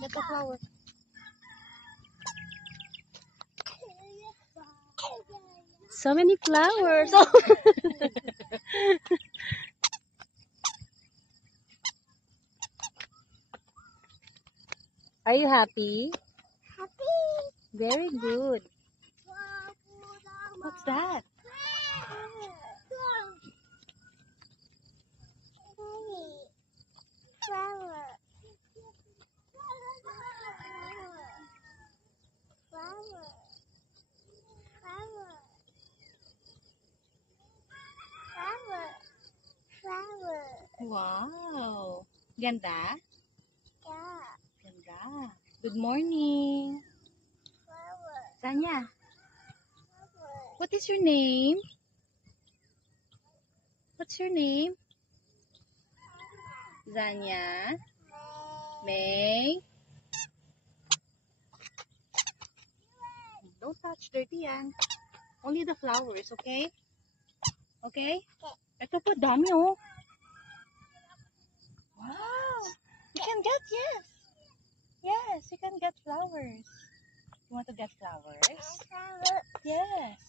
Get the flower. So many flowers. Are you happy? Happy. Very good. What's that? Flower. Wow. Ganda? Yeah. Ganda. Good morning. Flower. Zanya, what is your name? What's your name? Zanya? May? Don't touch dirty yan. Only the flowers, okay? Okay? Ito po, dami oh. Wow! You can get, yes. Yes, you can get flowers. You want to get flowers? Flower. Yes.